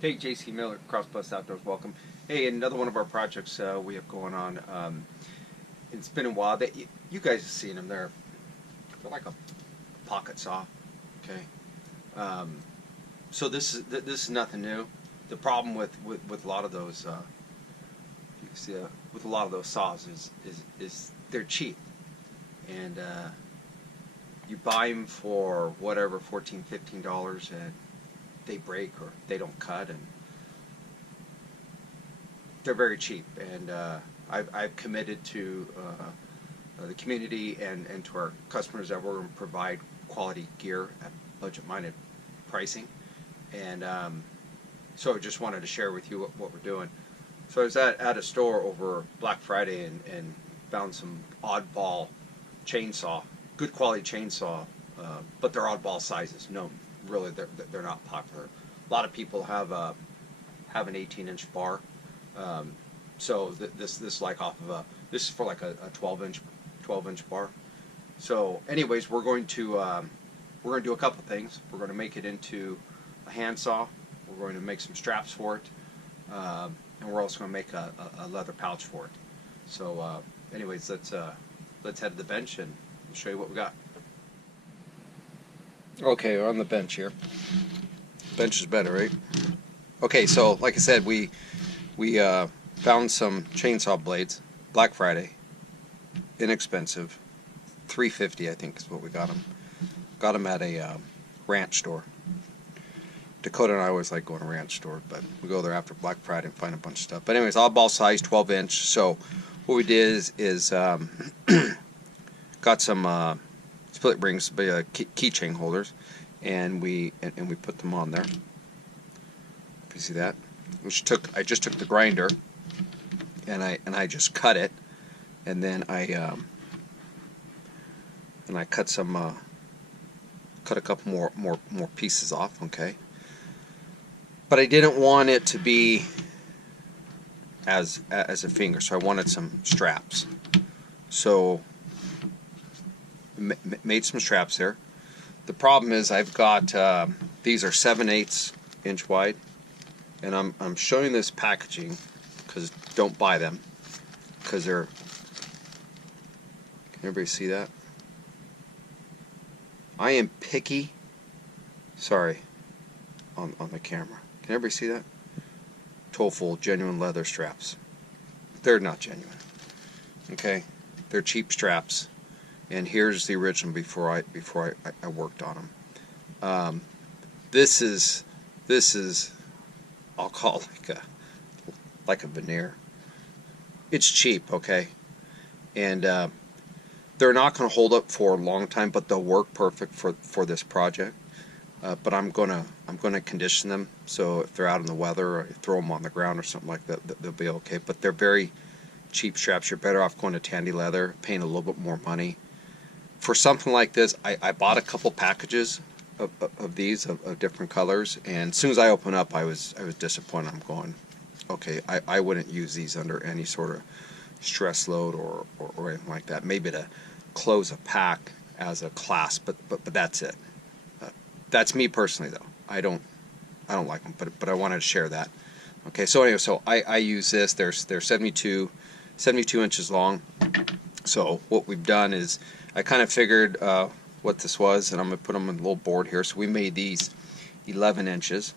Hey, JC Miller, Crossbus Outdoors, welcome. Hey, another one of our projects we have going on. It's been a while. You guys have seen them. They're like a pocket saw. Okay. Um, so this is nothing new. The problem with a lot of those you see, with a lot of those saws is they're cheap, and you buy them for whatever $14, $15, and they break or they don't cut, and they're very cheap, and I've committed to the community and to our customers that we're going to provide quality gear at budget-minded pricing, and so I just wanted to share with you what we're doing. So I was at a store over Black Friday and found some oddball chainsaw, good quality chainsaw, but they're oddball sizes. No, really, they're not popular. A lot of people have an 18-inch bar. Um, so this like off of this is for like a 12-inch bar. So anyways, we're going to do a couple things. We're going to make it into a handsaw. We're going to make some straps for it, and we're also going to make a leather pouch for it. So anyways, let's head to the bench and I'll show you what we got. Okay, we're on the bench here. Bench is better, right? Okay, so like I said, we found some chainsaw blades, Black Friday, inexpensive, $3.50 I think is what we got them. Got them at a ranch store. Dakota and I always like going to ranch store, but we go there after Black Friday and find a bunch of stuff. But anyways, oddball size, 12-inch. So what we did is got some split rings, keychain holders, and we put them on there. If you see that, I just took the grinder and I just cut it, and then I cut a couple more pieces off. Okay, but I didn't want it to be as a finger, so I wanted some straps. So made some straps there. The problem is I've got these are 7/8 inch wide, and I'm showing this packaging because don't buy them because they're. Can everybody see that? I am picky. Sorry, on the camera. Can everybody see that? TOFL genuine leather straps. They're not genuine. Okay, they're cheap straps. And here's the original before I worked on them. This is I'll call it like a veneer. It's cheap, okay, and they're not going to hold up for a long time, but they'll work perfect for this project. But I'm gonna condition them, so if they're out in the weather or I throw them on the ground or something like that, they'll be okay. But they're very cheap straps. You're better off going to Tandy Leather, paying a little bit more money. For something like this, I bought a couple packages of these of different colors, and as soon as I opened up, I was disappointed. I'm going, okay, I wouldn't use these under any sort of stress load or anything like that. Maybe to close a pack as a class, but that's it. That's me personally, though. I don't like them, but I wanted to share that. Okay, so anyway, so I use this. They're 72 inches long. So what we've done is I kind of figured what this was, and I'm going to put them on a little board here. So we made these 11 inches.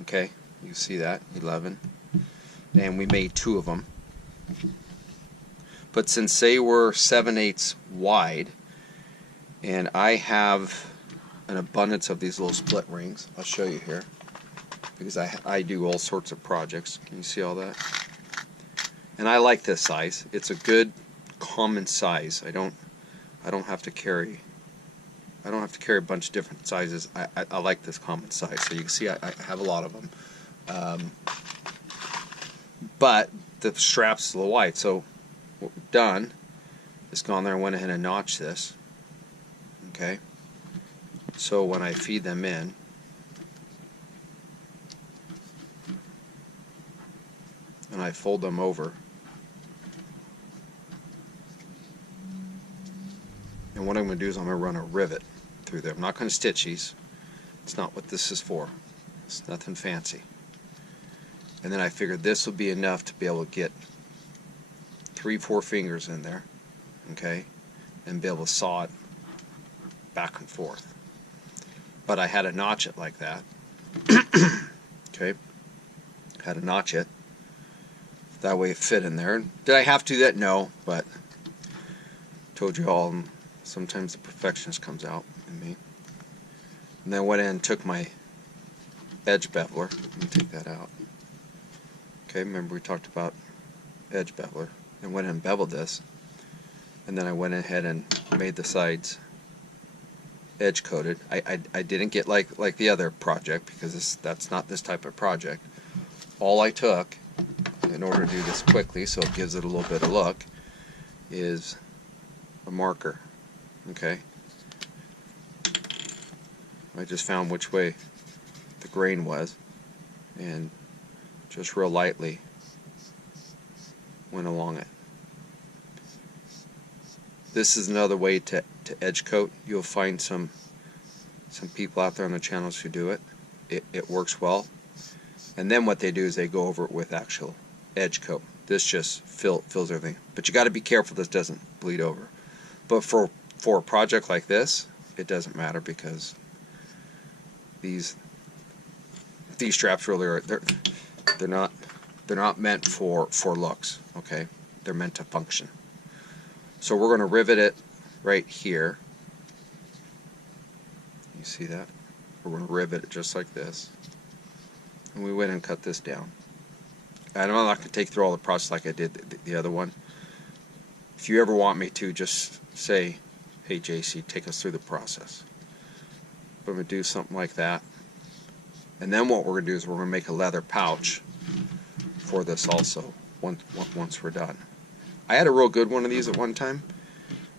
Okay, you see that, 11. And we made 2 of them. But since they were 7/8 wide, and I have an abundance of these little split rings, I'll show you here, because I do all sorts of projects. Can you see all that? And I like this size. It's a good common size. I don't have to carry a bunch of different sizes. I like this common size. So you can see I have a lot of them. But the strap's a little wide. So what we've done is gone there and went ahead and notched this. Okay. So when I feed them in, and I fold them over, and what I'm going to do is I'm going to run a rivet through there. I'm not going to stitch these. It's not what this is for. It's nothing fancy. And then I figured this would be enough to be able to get 3-4 fingers in there, okay, and be able to saw it back and forth. But I had to notch it like that. Okay, had to notch it that way it fit in there. Did I have to do that? No, but told you all, sometimes the perfectionist comes out in me. And then I went in and took my edge beveler. Let me take that out. Okay, remember we talked about edge beveler. And went in and beveled this. And then I went ahead and made the sides edge coated. I didn't get like the other project, because that's not this type of project. All I took, in order to do this quickly so it gives it a little bit of look, is a marker. Okay, I just found which way the grain was and just real lightly went along it. This is another way to edge coat. You'll find some people out there on the channels who do it. It works well. And then what they do is they go over it with actual edge coat. This just fills everything. But you got to be careful this doesn't bleed over. But for a project like this, it doesn't matter, because these straps really are they're not meant for looks. Okay, they're meant to function. So we're going to rivet it right here. You see that? We're going to rivet it just like this. And we went and cut this down. And I'm not going to take through all the process like I did the other one. If you ever want me to, just say, hey JC, take us through the process. But I'm going to do something like that. And then what we're going to do is we're going to make a leather pouch for this also, once we're done. I had a real good one of these at one time.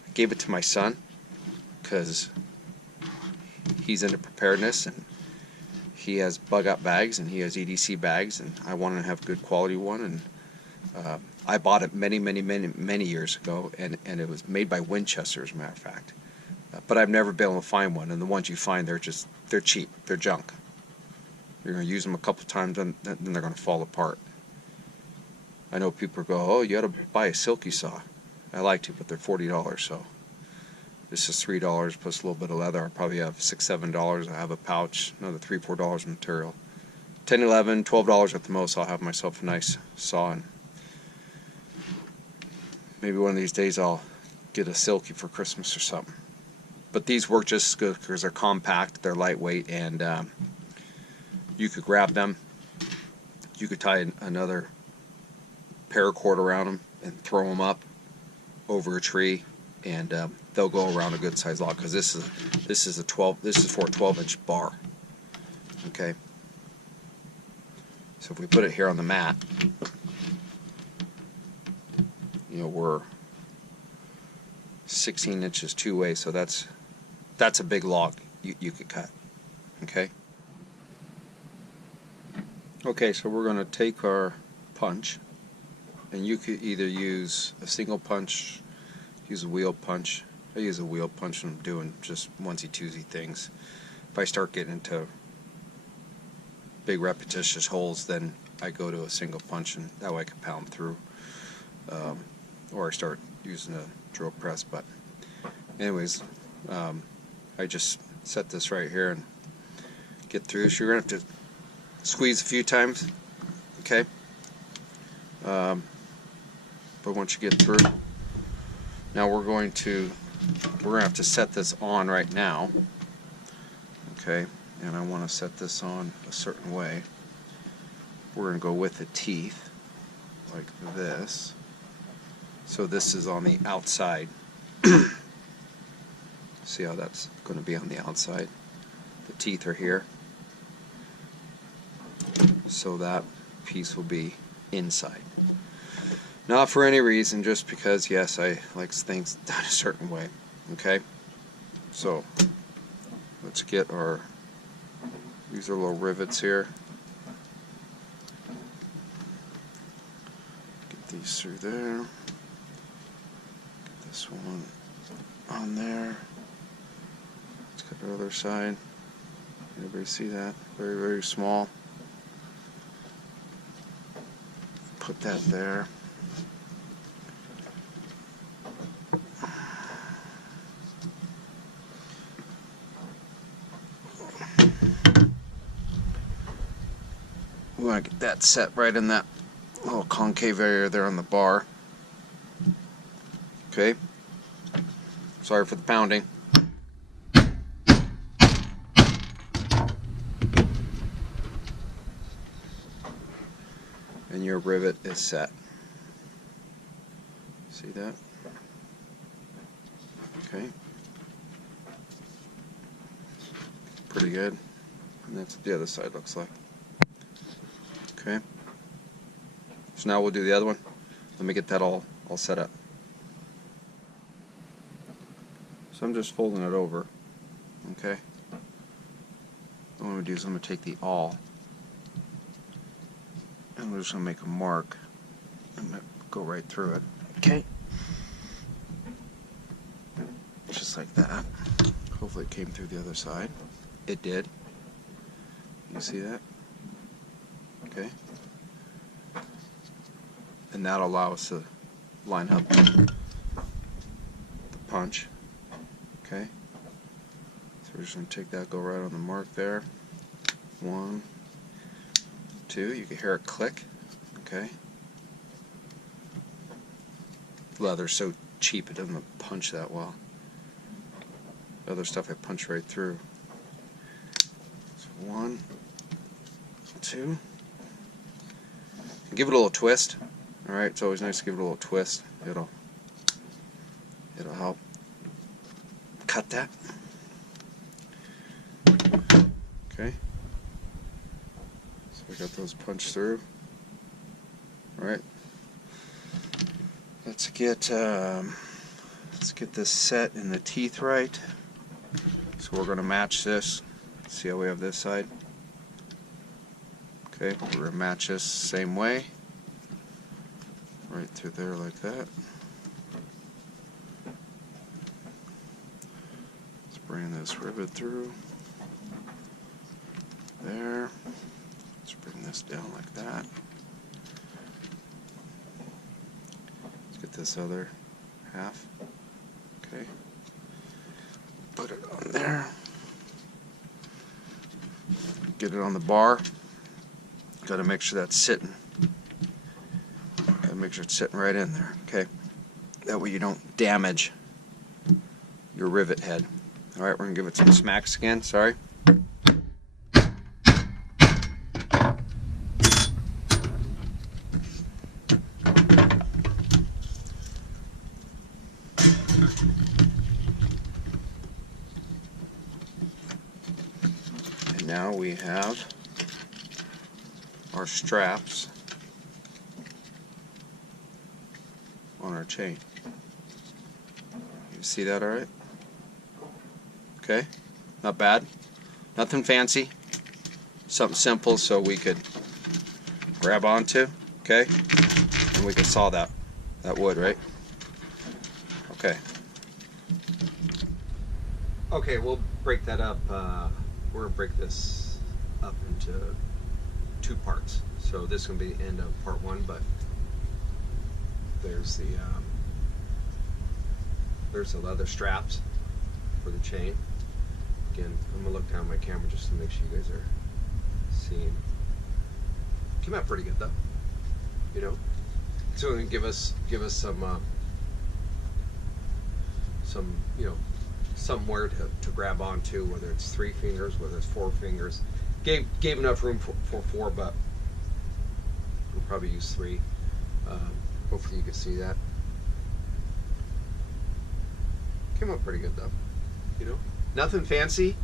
I gave it to my son because he's into preparedness, and he has bug out bags and he has EDC bags, and I wanted to have a good quality one. And I bought it many years ago, and it was made by Winchester, as a matter of fact. But I've never been able to find one, and the ones you find, they're cheap, they're junk. You're going to use them a couple times, and then they're going to fall apart. I know people go, oh, you got to buy a silky saw. I like to, but they're $40, so this is $3 plus a little bit of leather. I'll probably have $6, $7. I have a pouch, another $3, $4 material. $10, $11, $12 at the most. I'll have myself a nice saw, and maybe one of these days I'll get a silky for Christmas or something. But these work just as good because they're compact, they're lightweight, and you could grab them. You could tie another paracord around them and throw them up over a tree, and they'll go around a good sized log, because this is for a 12-inch bar. Okay, so if we put it here on the mat, we're 16 inches two-way, so that's a big log you could cut. Okay, so we're going to take our punch, and you could either use a single punch, use a wheel punch. I use a wheel punch when I'm doing just onesie-twosie things. If I start getting into big repetitious holes, then I go to a single punch, and that way I can pound through. Or I start using a drill press. But anyways, I just set this right here and get through. So you're going to have to squeeze a few times, okay? But once you get through, now we're going to have to set this on right now, okay? And I want to set this on a certain way. We're going to go with the teeth like this. So this is on the outside. See how that's going to be on the outside? The teeth are here. So that piece will be inside. Not for any reason, just because, yes, I like things done a certain way. Okay? So, let's get these are little rivets here. Get these through there. Get this one on there. Let's get the other side. Everybody see that? Very, very small. put that there. We want to get that set right in that little concave area there on the bar. Okay. Sorry for the pounding. And your rivet is set. See that? Okay. Pretty good. And that's what the other side looks like. Okay. So now we'll do the other one. Let me get that all set up. So I'm just folding it over. Okay. What I'm going to do is I'm going to take the awl and we're just going to make a mark and go right through it. Okay. Just like that. Hopefully it came through the other side. It did. You see that? Okay. And that'll allow us to line up the punch. Okay. So we're just going to take that, go right on the mark there. 1, 2. You can hear it click. Okay. Leather's so cheap it doesn't punch that well. Other stuff I punch right through. So 1, 2. Give it a little twist. Alright, it's always nice to give it a little twist. It'll help cut that. Okay. So we got those punched through. Alright. Let's get this set in the teeth right. So we're going to match this. See how we have this side? Okay, we're going to match this same way. Right through there like that. Let's bring this rivet through. There. Let's bring this down like that. Let's get this other half. Okay. Put it on there. Get it on the bar. Got to make sure that's sitting. Got to make sure it's sitting right in there. Okay. That way you don't damage your rivet head. All right, we're gonna give it some smacks again. Sorry. And now we have our straps on our chain. You see that all right? Okay, not bad. Nothing fancy. Something simple so we could grab onto, okay? And we could saw that wood, right? Okay. Okay, we'll break that up. We're gonna break this up into 2 parts. So this is gonna be the end of part 1, but there's the leather straps for the chain. Again, I'm gonna look down my camera just to make sure you guys are seeing. Came out pretty good though, you know. It's going to give us some you know, somewhere to grab onto, whether it's 3 fingers, whether it's 4 fingers. Gave enough room for 4, but we'll probably use 3. Hopefully you can see that. Came out pretty good though, you know. Nothing fancy.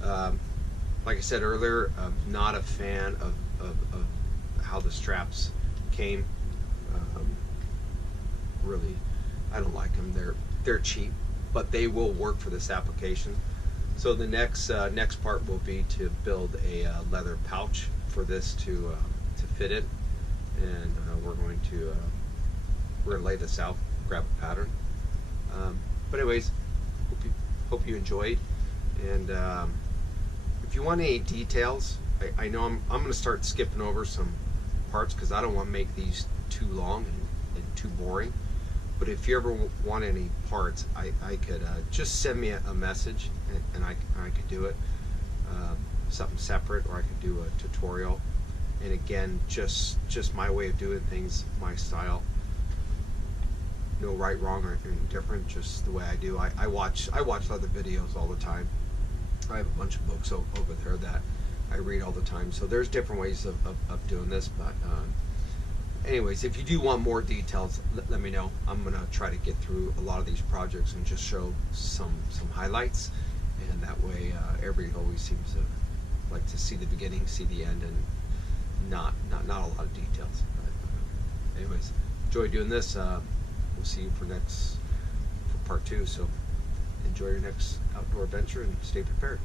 Like I said earlier, I'm not a fan of how the straps came. Really, I don't like them. They're cheap, but they will work for this application. So the next part will be to build a leather pouch for this to fit it, and we're going to lay this out, grab a pattern. But anyways, hope you enjoyed, and if you want any details, I know I'm going to start skipping over some parts because I don't want to make these too long and too boring. But if you ever want any parts, I could just send me a message, and I could do it, something separate, or I could do a tutorial. And again, just my way of doing things, my style. No right, wrong, or anything different. Just the way I do. I watch other videos all the time. I have a bunch of books over there that I read all the time. So there's different ways of doing this. But anyways, if you do want more details, let me know. I'm gonna try to get through a lot of these projects and just show some highlights, and that way everybody always seems to like to see the beginning, see the end, and not a lot of details. But anyways, enjoy doing this. We'll see you for part 2. So enjoy your next outdoor adventure and stay prepared.